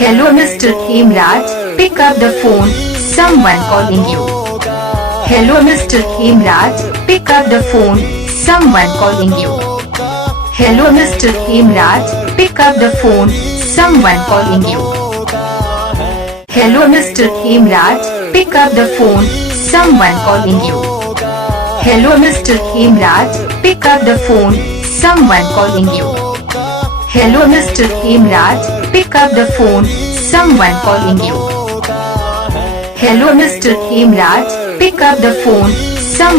Hello Mr. Hemraj, pick up the phone, someone calling you. Hello Mr. Hemraj, pick up the phone, someone calling you. Hello Mr. Hemraj, pick up the phone, someone calling you. Hello Mr. Hemraj, pick up the phone, someone calling you. Hello Mr. Hemraj, pick up the phone, someone calling you. Hello Mr. Hemraj, pick up the phone, someone calling you. Hello Mr. Hemraj, pick up the phone, someone